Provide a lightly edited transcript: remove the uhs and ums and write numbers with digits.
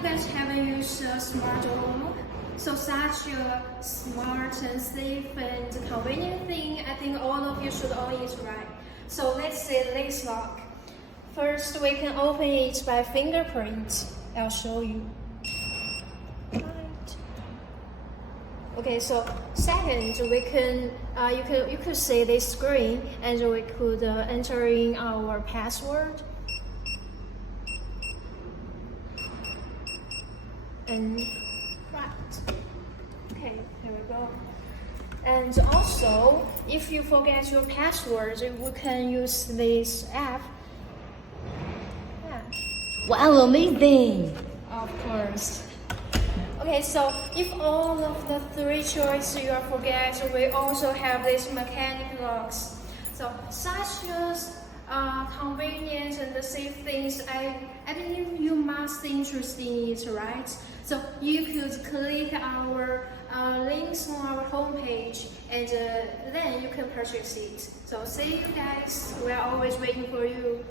you guys haven't used a smart lock, so such a smart and safe and convenient thing, I think all of you should own it, right? So let's say this lock. First, we can open it by fingerprint. I'll show you. Right. Okay, so second, we can you could see this screen, and we could enter in our password. And right. Okay, here we go. And also, if you forget your password, we can use this app. Yeah. Wow, amazing! Of course. Okay, so if all of the three choices you forget, we also have these mechanic locks. So such as convenient and safe things, I believe you must interested in it, right? So you could click our links on our homepage, and then you can purchase it. So see you guys. We are always waiting for you.